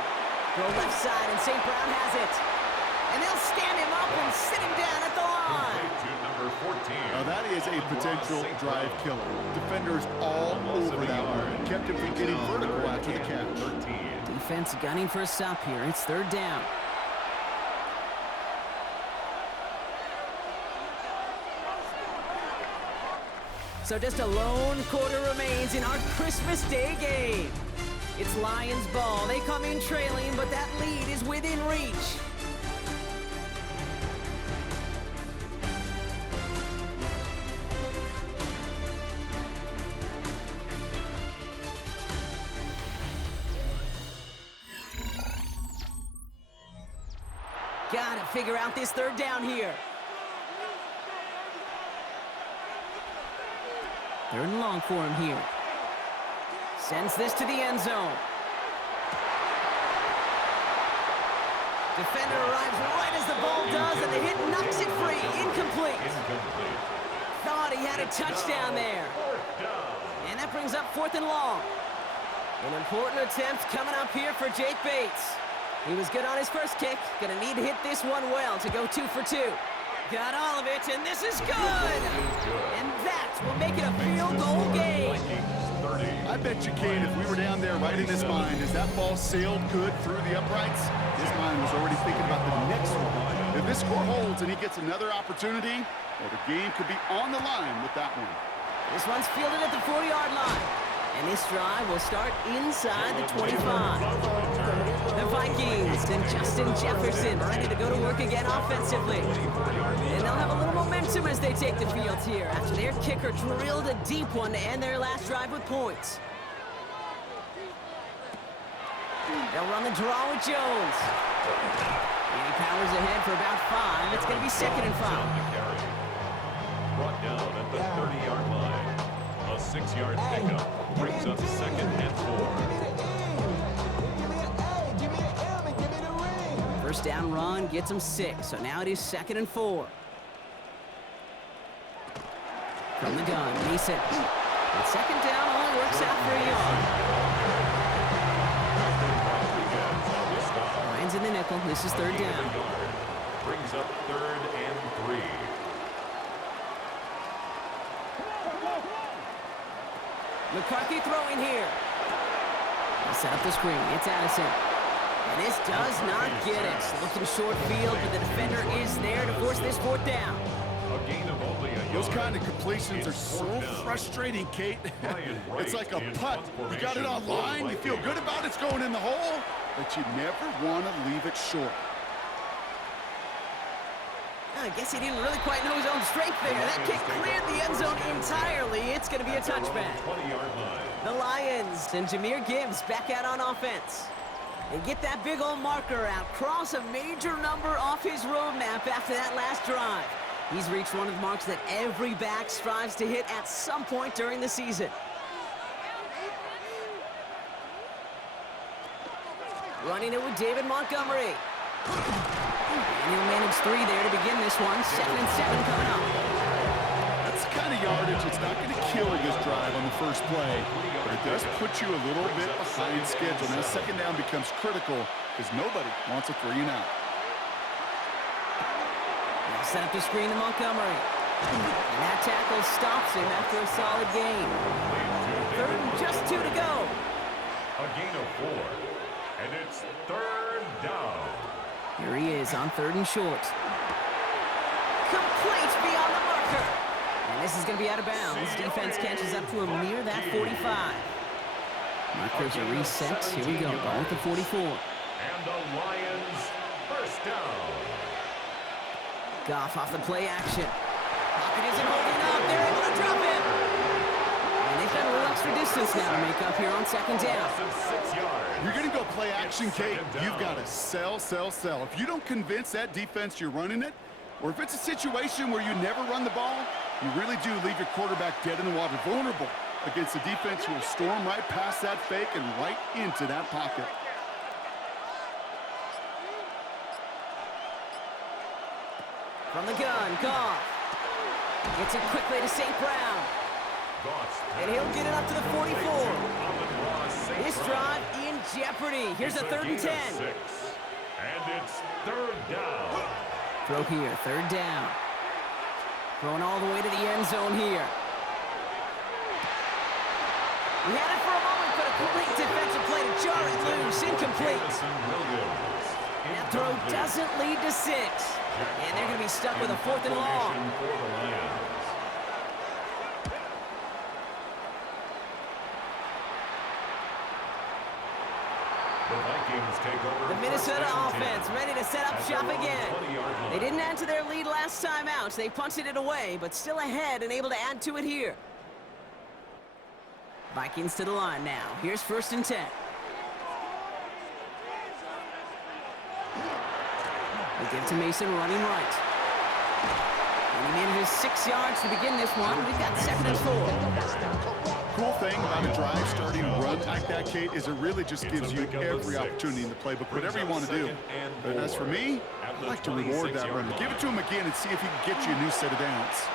Go left side, and St. Brown has it. And they'll stand him up and sit him down at the line. To number 14. Now that is a potential drive killer. Defenders all over that one. Kept him from getting vertical after the catch. Defense gunning for a stop here. It's 3rd down. So just a lone quarter remains in our Christmas Day game. It's Lions ball. They come in trailing, but that lead is within reach. Gotta figure out this 3rd down here. 3rd and long for him here. Sends this to the end zone. Defender arrives right as the ball does, and the hit knocks it free. Incomplete. Thought he had a touchdown there. And that brings up 4th and long. An important attempt coming up here for Jake Bates. He was good on his first kick. Gonna need to hit this one well to go 2 for 2. Got all of it, and this is good! And that will make it a field goal game. I bet you, Kate, if we were down there right in his mind, as that ball sailed good through the uprights, his mind was already thinking about the next one. If this score holds and he gets another opportunity, well, the game could be on the line with that one. This one's fielded at the 40-yard line. And this drive will start inside the 25. The Vikings and Justin Jefferson ready to go to work again offensively. And they'll have a little momentum as they take the field here after their kicker drilled a deep one to end their last drive with points. They'll run the draw with Jones. And he powers ahead for about 5. It's going to be 2nd and 5. Brought down at the 30-yard line. A 6-yard pickup brings up 2nd and 4. 1st down run gets him 6, so now it is 2nd and 4. From the gun, Mason. And 2nd down only works out for a yard. Ryan's in the nickel. This is 3rd down. Brings up 3rd and 3. McCarthy throwing here. He'll set up the screen. It's Addison. And this does not get it. Looking short field, but the defender is there to force this 4th down. A gain of only a yard. Those kind of completions are so frustrating, Kate. It's like a putt. You got it on line, you feel good about it's going in the hole, but you never want to leave it short. I guess he didn't really quite know his own strength there. That kick cleared the end zone entirely. It's going to be a touchback. 20-yard line. The Lions and Jahmyr Gibbs back out on offense. And get that big old marker out. Cross a major number off his roadmap after that last drive. He's reached one of the marks that every back strives to hit at some point during the season. Running it with David Montgomery. And he'll manage 3 there to begin this one. 2nd and 7 coming up. That's the kind of yardage it's not going to kill this drive on the first play, but it does put you a little bit behind schedule. Now, 2nd down becomes critical because nobody wants a 3-and-out. Now set up the screen to Montgomery. And that tackle stops him after a solid gain. 3rd and just 2 to go. A gain of 4. And it's 3rd down. Here he is on 3rd and short. Complete beyond the marker. And this is going to be out of bounds. Defense catches up to him near that 45. Markers are reset. Here we go. Ball at the 44. And the Lions first down. Goff off the play action. Pocket isn't holding up. They're able to drop him. And they've got a little extra distance now to make up here on 2nd down. You're going to go play action, Kate. You've got to sell, sell, sell. If you don't convince that defense you're running it, or if it's a situation where you never run the ball, you really do leave your quarterback dead in the water, vulnerable against a defense who will storm right past that fake and right into that pocket. From the gun, Goff. Gets it quickly to St. Brown. And he'll get it up to the 44. This drive in jeopardy. Here's a 3rd and 10. And it's 3rd down. Throw here, 3rd down. Throwing all the way to the end zone here. He had it for a moment, but a complete defensive play to jar it loose. Incomplete. That throw doesn't lead to 6. And they're going to be stuck with a 4th and long. The Minnesota offense ready to set up shop again. They didn't add to their lead last time out. They punted it away, but still ahead and able to add to it here. Vikings to the line now. Here's 1st and 10. They give to Mason running right. And he manages 6 yards to begin this one. We've got 2nd and 4. Cool thing about a drive starting a run like that, Kate, is it really just gives you every opportunity in the playbook, whatever you want to do. But as for me, I like to reward that run. Give it to him again and see if he can get you a new set of downs.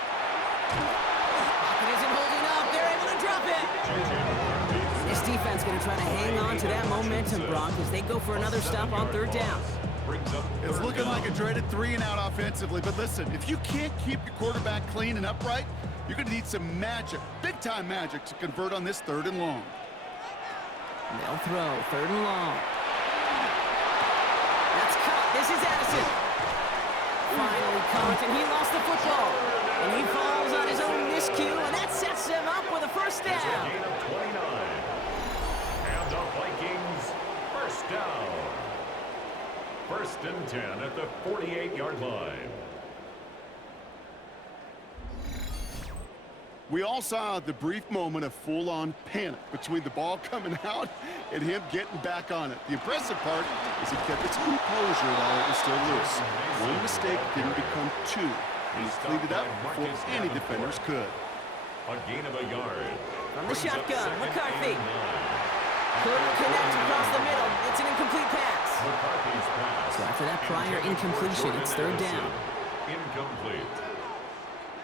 Pocket isn't holding up. They're able to drop it. This defense going to try to hang on to that momentum, Brock, as they go for another stop on 3rd down. It's looking like a dreaded 3-and-out offensively, but listen, if you can't keep your quarterback clean and upright, you're going to need some magic, big-time magic, to convert on this 3rd and long. They'll throw 3rd and long. That's caught. This is Addison. Finally caught, and he lost the football. And he falls on his own miscue, and that sets him up with a 1st down. Gain of 29. And the Vikings first down. 1st and 10 at the 48-yard line. We all saw the brief moment of full-on panic between the ball coming out and him getting back on it. The impressive part is he kept his composure while it was still loose. One mistake didn't become 2, and he cleaned it up before any defenders could. A gain of a yard. From the shotgun, McCarthy. Couldn't connect across the middle. It's an incomplete pass. So after that prior incompletion, it's 3rd down. Incomplete.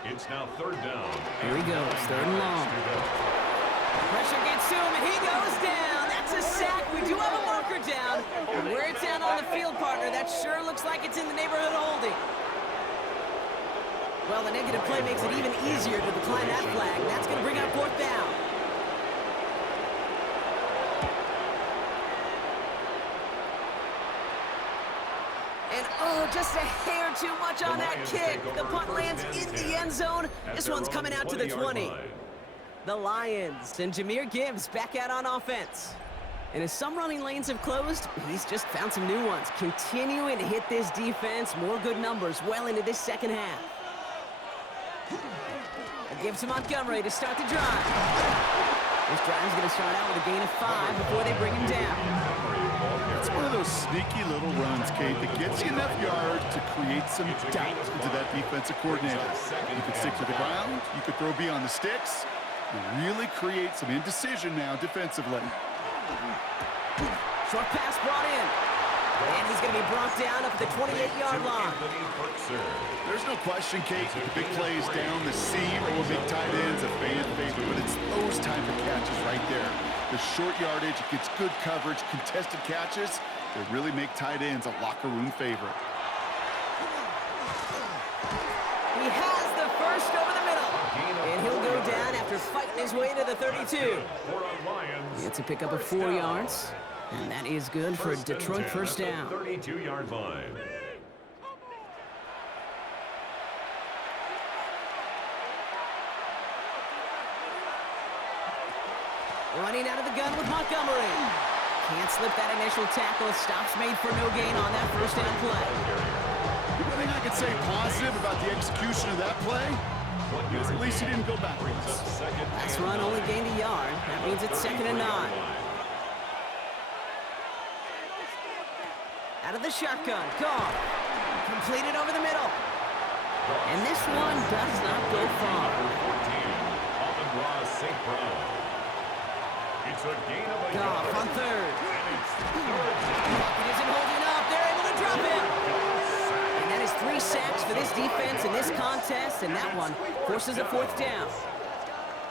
It's now 3rd down. Here he goes, 3rd and long. Pressure gets to him, and he goes down. That's a sack. We do have a marker down. And where it's down on the field, partner, that sure looks like it's in the neighborhood of holding. Well, the negative play makes it even easier to decline that flag. That's going to bring up 4th down. And oh, just a hair too much on that kick. The punt lands in the end zone. This one's coming out to the 20. The Lions and Jahmyr Gibbs back out on offense. And as some running lanes have closed, he's just found some new ones. Continuing to hit this defense, more good numbers well into this 2nd half. A give to Montgomery to start the drive. This drive's going to start out with a gain of 5 before they bring him down. It's one of those sneaky little runs, Kate, that gets you enough yards to create some doubt into that defensive coordinator. You could stick to the ground. You could throw beyond the sticks. You really create some indecision now defensively. Short pass brought in. And he's going to be brought down up at the 28-yard line. There's no question, Kate, that the big plays down the seam or big tight ends a fan favorite, but it's those type of catches right there. The short yardage, it gets good coverage, contested catches that really make tight ends a locker room favorite. He has the first over the middle. And he'll go down after fighting his way to the 32. It's a pickup of 4 yards. And that is good for a Detroit first down. 32-yard line. Running out of the gun with Montgomery. Can't slip that initial tackle. Stops made for no gain on that first down play. The only thing I could say positive about the execution of that play is at least he didn't go backwards. Last run only gained a yard. That means it's 2nd and 9. Out of the shotgun, gone. Completed over the middle. And this one does not go far. It's a gain of a Goff on 3rd. He isn't holding up. They're able to drop him. And that is 3 sacks for this defense in this contest, and that one forces a 4th down.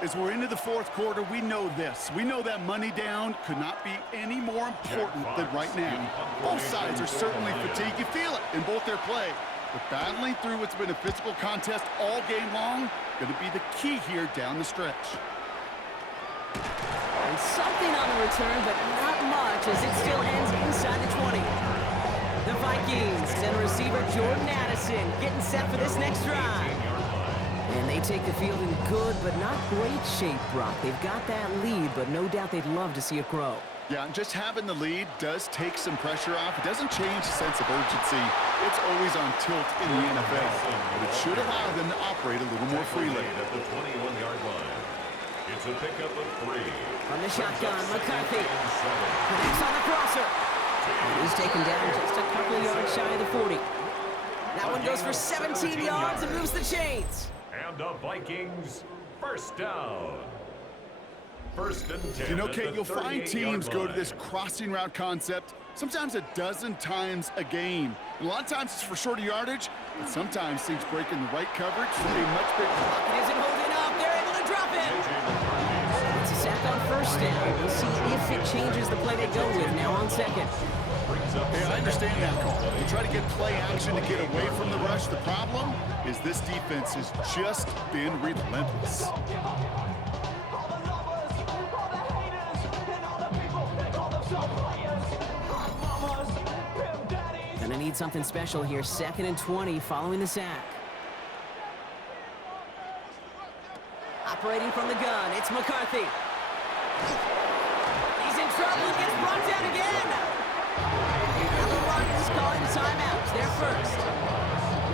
As we're into the 4th quarter, we know this. We know that money down could not be any more important than right now. Both sides are certainly fatigued. You feel it in both their play. But battling through what's been a physical contest all game long, going to be the key here down the stretch. And something on the return, but not much, as it still ends inside the 20. The Vikings and receiver Jordan Addison getting set for this next drive. And they take the field in good but not great shape, Brock. They've got that lead, but no doubt they'd love to see it grow. Yeah, and just having the lead does take some pressure off. It doesn't change the sense of urgency. It's always on tilt in the NFL, but it should allow them to operate a little more freely. At the 21-yard line. It's a pickup of 3. From the shotgun, McCarthy connects on the crosser. And he's taken down just a couple yards shy of the 40. That one goes for 17 yards and moves the chains. And the Vikings first down. 1st and 10. You know, Kate, you'll find teams go to this crossing route concept sometimes a dozen times a game. A lot of times it's for shorter yardage, but sometimes things break in the right coverage for a much bigger. It isn't holding up. They're able to drop it. It's a sack on 1st down. We'll see if it changes the play they go with now on 2nd. Hey, I understand that call. You try to get play action to get away from the rush. The problem is this defense has just been relentless. Gonna need something special here. 2nd and 20 following the sack. Operating from the gun, it's McCarthy. He's in trouble, gets brought down again. Now the Lions calling the timeouts. They're first.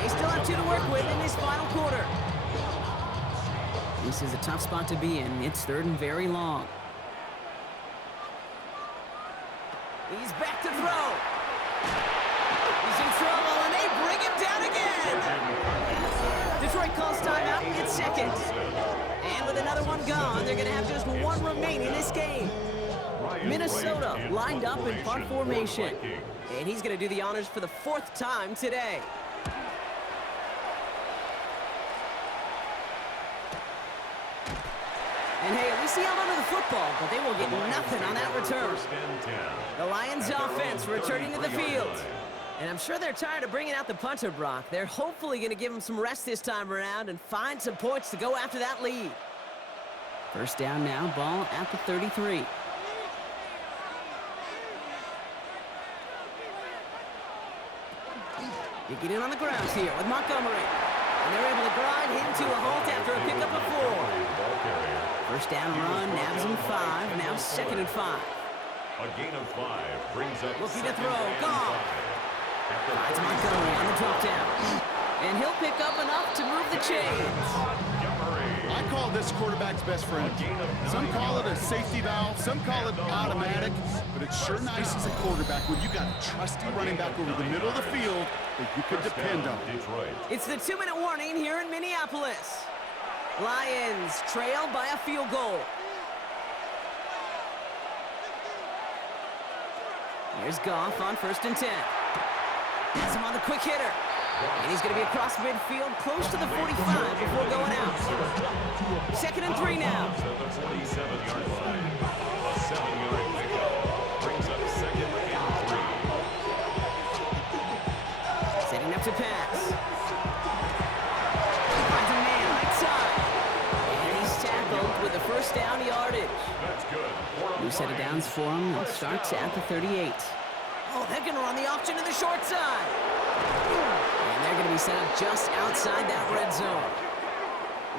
They still have 2 to work with in this final quarter. This is a tough spot to be in. It's 3rd and very long. He's back to throw. He's in trouble, and they bring him down again. Detroit calls timeout. It's 2nd. And with another one gone, they're going to have just 1 remaining in this game. Minnesota lined up in punt formation. And he's going to do the honors for the 4th time today. And hey, at least he held onto the football, but they will get nothing on that return. The Lions offense returning to the field. And I'm sure they're tired of bringing out the punter, Brock. They're hopefully going to give him some rest this time around and find some points to go after that lead. First down now, ball at the 33. You get in on the grounds here with Montgomery. And they're able to grind him to a halt after a pickup of 4. First down run, nabs him 5, now 2nd and 5. A gain of 5 brings up looking to throw, gone. Finds Montgomery on the drop down. And he'll pick up enough to move the chains. I call this quarterback's best friend. Some call it a safety valve, some call it automatic, but it's sure nice as a quarterback when you got a trusty running back over the middle of the field that you can depend on. It's the 2-minute warning here in Minneapolis. Lions trail by a field goal. Here's Goff on 1st and 10. Has him on the quick hitter. And he's going to be across midfield, close to the 45 before going out. 2nd and 3 now. At the 47-yard line. A 7-yard pickup brings up 2nd and 3. Setting up to pass. Finds a man right side. And he's tackled with the 1st down yardage. That's good. New set of downs for him. It starts at the 38. Oh, they're going to run the option to the short side. And they're going to be set up just outside that red zone.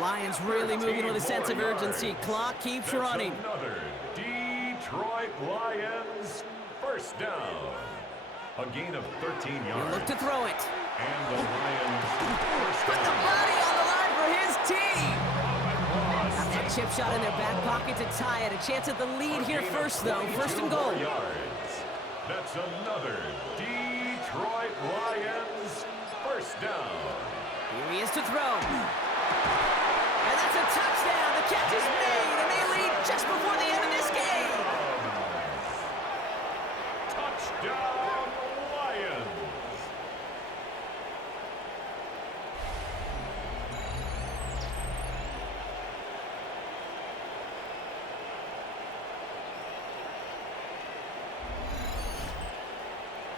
Lions really moving with a sense of urgency. Clock keeps running. Another Detroit Lions 1st down. A gain of 13 He'll yards. look to throw it. And the Lions 1st Put the down. body on the line for his team. Got that chip shot in their back pocket to tie it. A chance at the lead here first, though. 1st and goal. Yards. That's another Detroit Lions 1st down. Here he is to throw. And that's a touchdown. The catch is made, and they lead just before the end of this game. Touchdown Lions.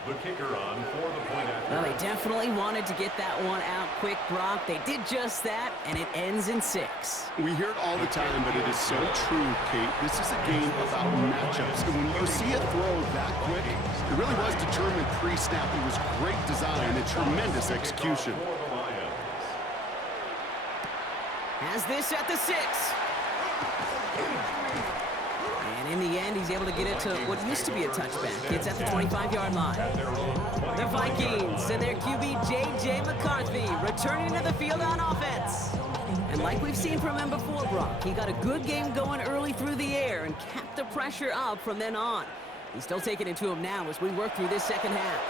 The kicker on for the point after. Well, they definitely wanted to get that one out quick, Brock. They did just that, and it ends in 6. We hear it all the time, but it is so true, Kate. This is a game about matchups. And when you see a throw that quick, it really was determined pre-snap. It was great design and tremendous execution. For the Lions. Has this at the 6. And in the end, he's able to get it to what used to be a touchback. It's at the 25-yard line. The Vikings and their QB, J.J. McCarthy, returning to the field on offense. And like we've seen from him before, Brock, he got a good game going early through the air and kept the pressure up from then on. He's still taking it to him now as we work through this second half.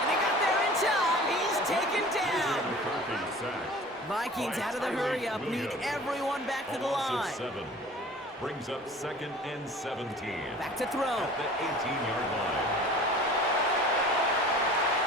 And they got there in time. He's taken down. McCarthy sacked. Vikings out of the hurry-up, need everyone back to the line. 7 brings up 2nd and 17. Back to throw. At the 18-yard line.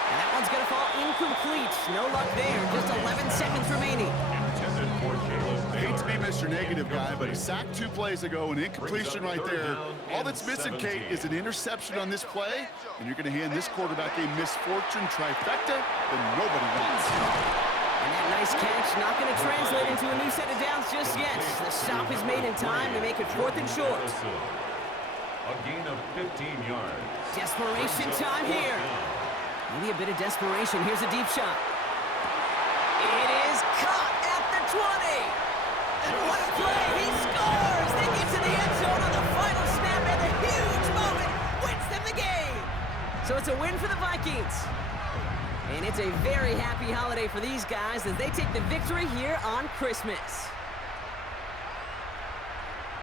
And that one's going to fall incomplete. No luck there. Just 11 seconds remaining. Intended for Caleb Hate to be Taylor. Mr. Negative guy, but he sacked 2 plays ago, an incompletion right there. All that's missing, Kate, is an interception on this play, and you're going to hand this quarterback a misfortune trifecta that nobody wants. And that nice catch not going to translate into a new set of downs just yet. The stop is made in time to make it 4th and short. A gain of 15 yards. Desperation time here. Maybe a bit of desperation. Here's a deep shot. It is caught at the 20. And what a play. He scores. They get to the end zone on the final snap, and a huge moment wins them the game. So it's a win for the Vikings. And it's a very happy holiday for these guys as they take the victory here on Christmas.